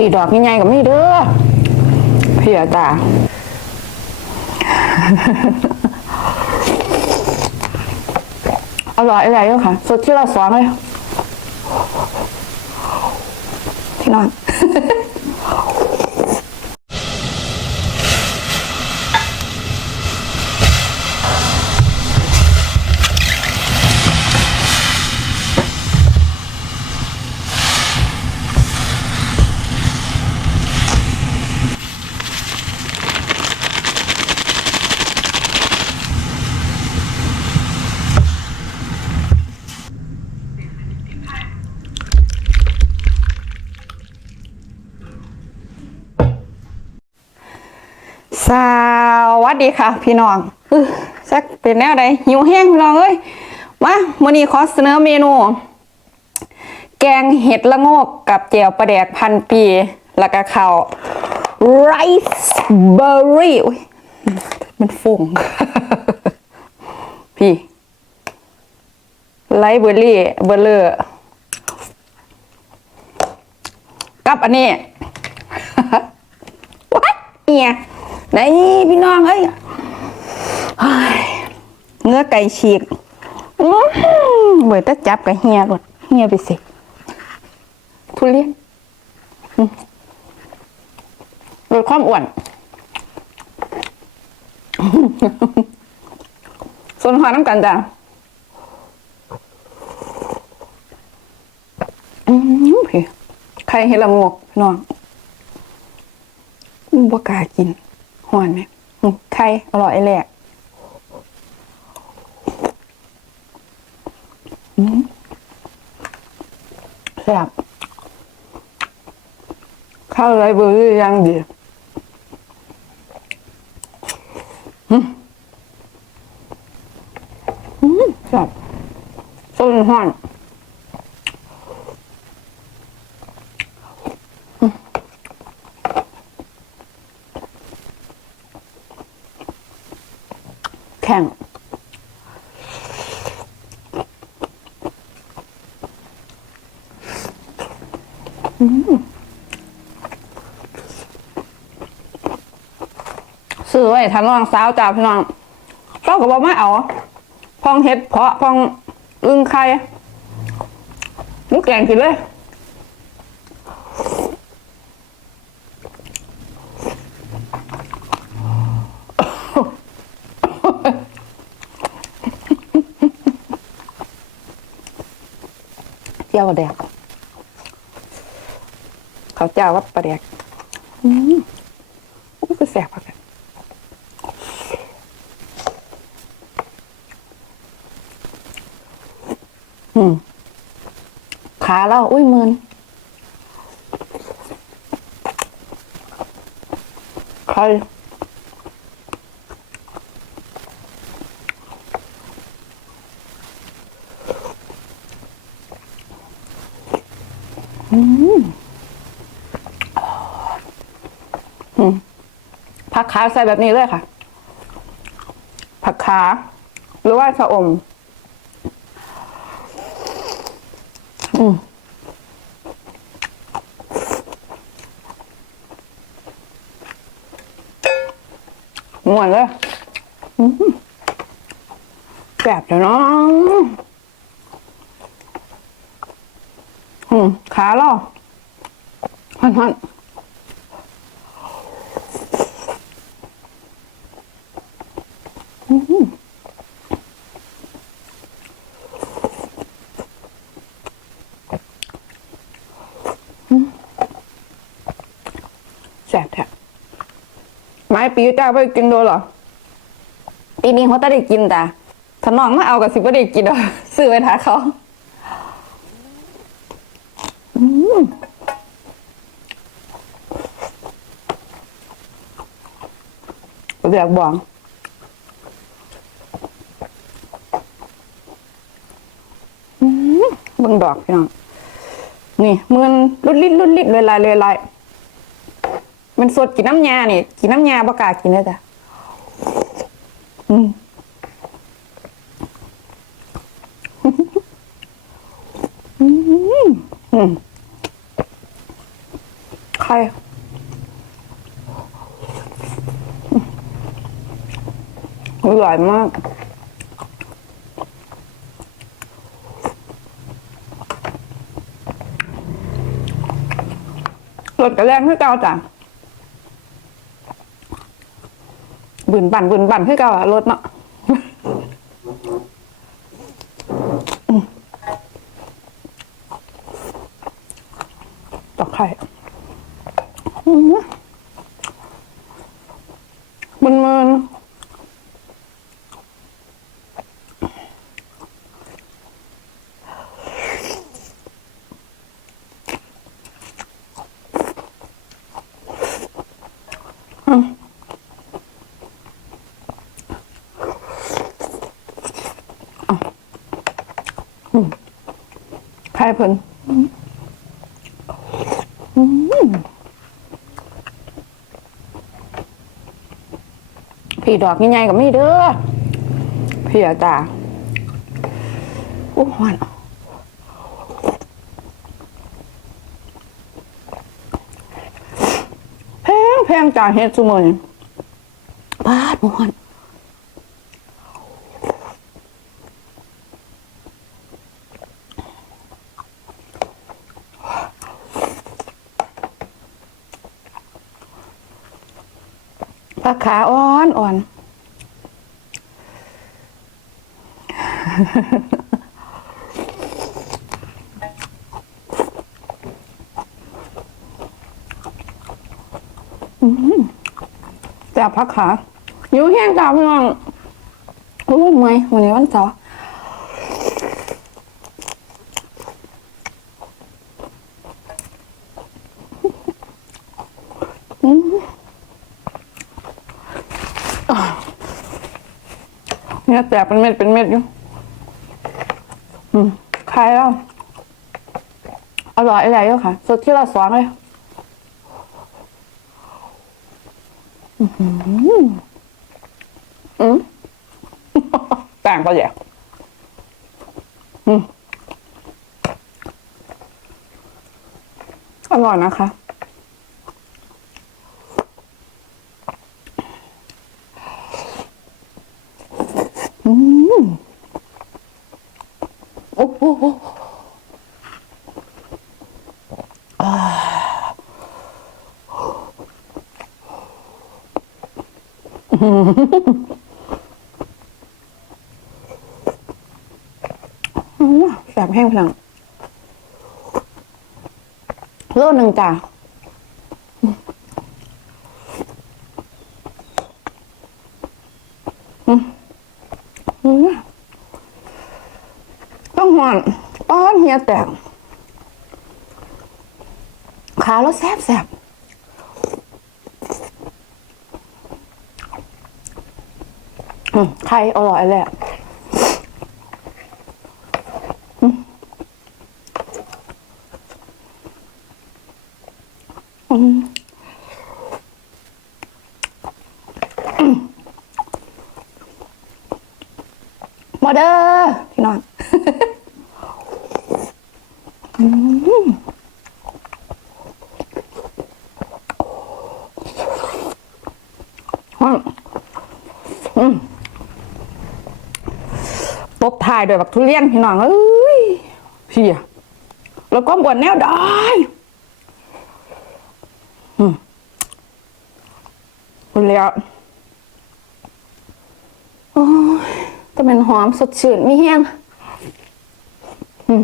พี่ดอกง่ายๆกับมีเด้อพี่อาตาอร่อยอะไรด้วยค่ะสดที่เราสอนเลยพี่นอน ส วัสดีค่ะ พี่น้องอื้อสักเป็นแนวใดหิวแห้งพี่น้องเอ้ยมามื้อนี้ขอเสนอเมนู แกงเห็ดละโงกกับแจ่วปลาแดกพันปีแล้วก็ข้าวไรซ์เบอร์รี่มันฟุ้งพี่ไรซ์เบอร์รี่เบอร์เลอร์กับอันนี้วัดเนี่ย ไหนพี่น้องเอ้ยเฮ้ยเนื้อไก่ฉีกเบิดแตะจับกับเฮียหมดเฮียไปสิทุเรียนลดความอ้วนส่วนหาน้ำกันจ้ะใครเห็นละงกพี่น้องบ่กล้ากิน หอนไหมไข่อร่อยแหละอืมแซ่บข้าวไรเบอร์รี่ยังดีอืมอืมแซ่บส้นห่อน แข่งซื้อไว้ทันรองสาวจ้าพี่น้องเจ้าก็บอกไม่เอา พองเห็ดเพาะพองอึ้งไข่ลูกแกงกินเลย จียวปลาแดกเขาเจ้าว่าปลาแดกอืมอุ้ยก็แสบผักอืมขาเราอุ้ยมืนใคร ผักขาใส่แบบนี้เลยค่ะ ผักขาหรือว่าชะอมอืมหมวนเลยแสบเดี๋ยวน้องอืม ขาเราหันหันแสบแท้ไม้ปีเจ้าไปกินโดนเหรอปีนี้เขาต้องได้กินแต่ถ้าน้องมาเอากับสิบ่ได้กินอะซื้อไปทาเขา เรียกบองอืมบิ่งดอกพี่น้อง นี่มือนลุดลิดลุดลิดเลยลายเลยลายมันสดกินน้ำยานี่กินน้ำยาประกล้ากินเลยจ้ะอืมอืม ไข่อร่อยมากรถกระแรงคือเก่าจ้ะบืนปั่นบืนปั่นคือเก่าอะรถเนาะอืมตอกไข่อืมมันมัน ไข่เพิ่นพี่ดอกใหญ่ๆกับมีเด้อพี่อาจ้าโอ้หวานแพงแพงจ้าเฮ็ดซุมื้อนี้บาดหวาน ผักขาอ่อนอ่อนอื้อหือแต่ผักขาอยู่แห้งจับพี่น้องรู้ไหมวันนี้วันเสาร์ นี่ยแตกเป็นเม็ดเป็นเม็ดอยู่อืมคลายแล้วอร่อยอะไรเยอะค่ะสดที่เราสองเลยอือหืออืมแป้งก็แย่อืมอร่อยนะคะ อืม โอ้โหอ่าอืมอืม แสบแห้งพลังโลหนึ่งจ้ะต้องหอนป้อนเฮียแตกขาแล้วแซบแซบ อืมไข่อร่อยแหละอืมมาเด้อพี่น้อง อืมอืมต บทายด้วยบักทุเรียนพี่น้องเอ้ยพี่อะแล้วก็บวนแนวได้อืมคุณเลียวโอ้ยแต่เป็นหอมสดชื่นมีแห้งอืม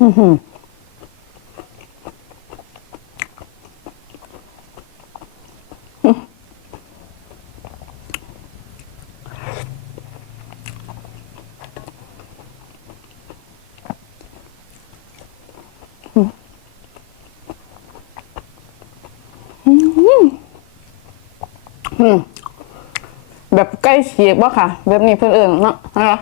อือหื อืมแบบใกล้เคียงบ่ค่ะ แบบนี้เพื่อนเอิญเนาะนะคะ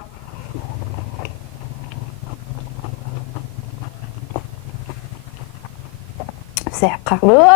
แสบคักเด้อ